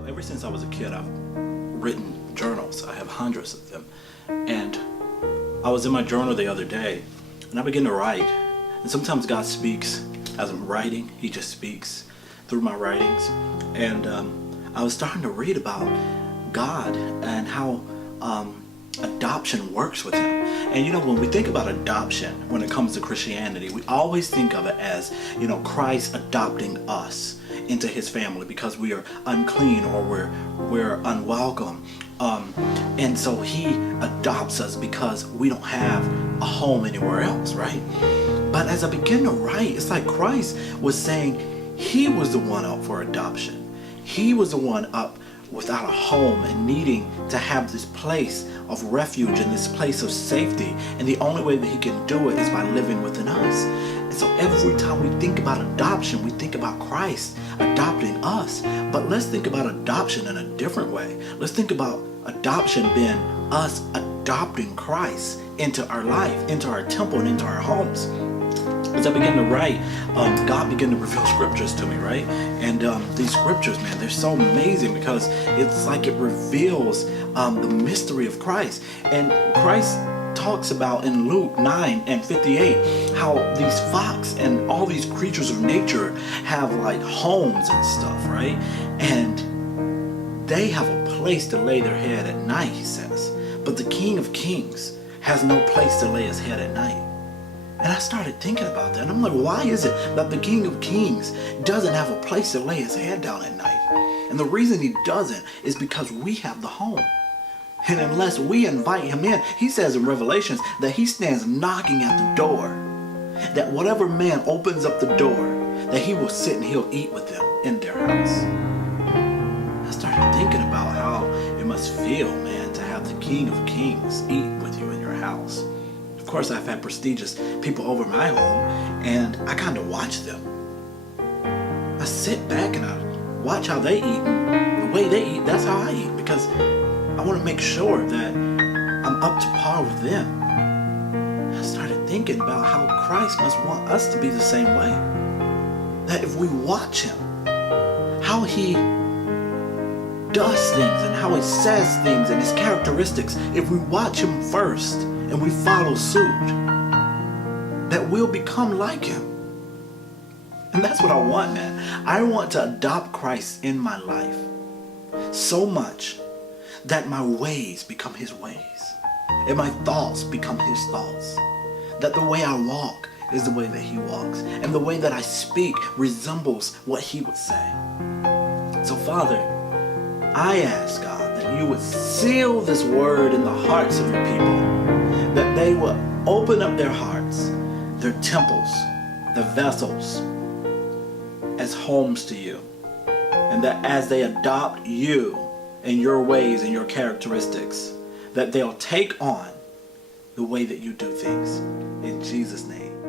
So ever since I was a kid, I've written journals. I have hundreds of them. And I was in my journal the other day, and I began to write. And sometimes God speaks as I'm writing. He just speaks through my writings. And I was starting to read about God and how adoption works with him. And you know, when we think about adoption, when it comes to Christianity, we always think of it as, you know, Christ adopting us into his family because we are unclean or we're unwelcome. And so he adopts us because we don't have a home anywhere else, right? But as I begin to write, it's like Christ was saying he was the one up for adoption. He was the one up without a home and needing to have this place of refuge and this place of safety. And the only way that he can do it is by living within us. And so every time we think about adoption, we think about Christ adopting us. But let's think about adoption in a different way. Let's think about adoption being us adopting Christ into our life, into our temple, and into our homes. As I began to write, God began to reveal scriptures to me, right? And these scriptures, man, they're so amazing because it's like it reveals the mystery of Christ. And Christ talks about in Luke 9:58 how these fox and all these creatures of nature have like homes and stuff, right? And they have a place to lay their head at night, he says. But the King of Kings has no place to lay his head at night. And I started thinking about that. And I'm like, why is it that the King of Kings doesn't have a place to lay his head down at night? And the reason he doesn't is because we have the home. And unless we invite him in, he says in Revelations that he stands knocking at the door. That whatever man opens up the door, that he will sit and he'll eat with them in their house. I started thinking about how it must feel, man, to have the King of Kings eat with you in your house. Of course, I've had prestigious people over my home, and I kind of watch them. I sit back and I watch how they eat, and the way they eat, that's how I eat, because I want to make sure that I'm up to par with them. I started thinking about how Christ must want us to be the same way. That if we watch him, how he does things and how he says things and his characteristics, if we watch him first, and we follow suit, that we'll become like him. And that's what I want, man. I want to adopt Christ in my life so much that my ways become his ways and my thoughts become his thoughts. That the way I walk is the way that he walks, and the way that I speak resembles what he would say. So Father, I ask God that you would seal this word in the hearts of your people, that they will open up their hearts, their temples, the vessels, as homes to you. And that as they adopt you and your ways and your characteristics, that they'll take on the way that you do things. In Jesus' name.